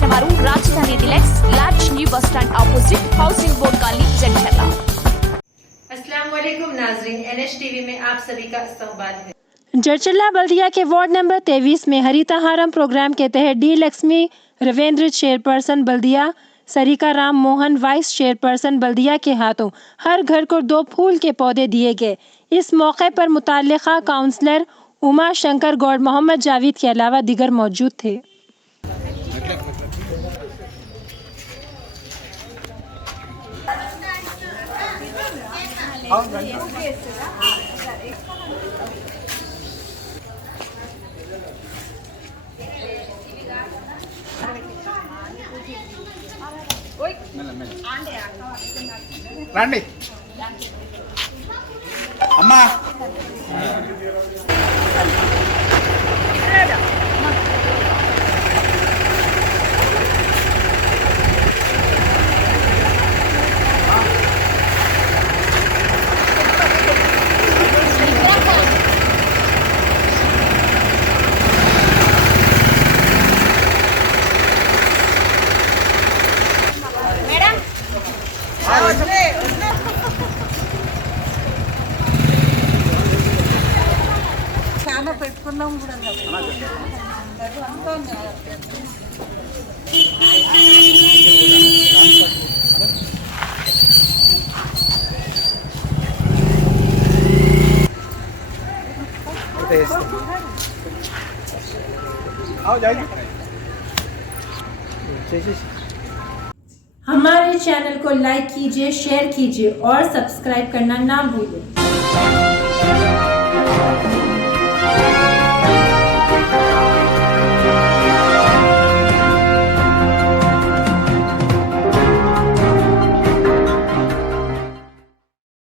వచ్చిన వారు Rajadhani deluxe lodge new bus stand opposite housing board colony जगहला। अस्सलाम वालेकुम नाज़रीन, NH टीवी में आप सभी का इस्तकबाल है। जरचल्ला बल्दिया के वार्ड नंबर 23 में हरिताहारम प्रोग्राम के तहत डी लक्ष्मी रविंद्र चेयरपर्सन बल्दिया, सरिका राम मोहन वाइस चेयरपर्सन बल्दिया के हाथों हर घर को 2 फूल के पौधे दिए गए। इस मौके पर मुताल्लिका काउंसलर उमा शंकर गौड़, मोहम्मद जावेद के अलावा दीगर मौजूद थे। రండి అమ్మా చాలా పెట్టుకున్నాం కూడా हमारे चैनल को लाइक कीजिए, शेयर कीजिए और सब्सक्राइब करना ना भूलें।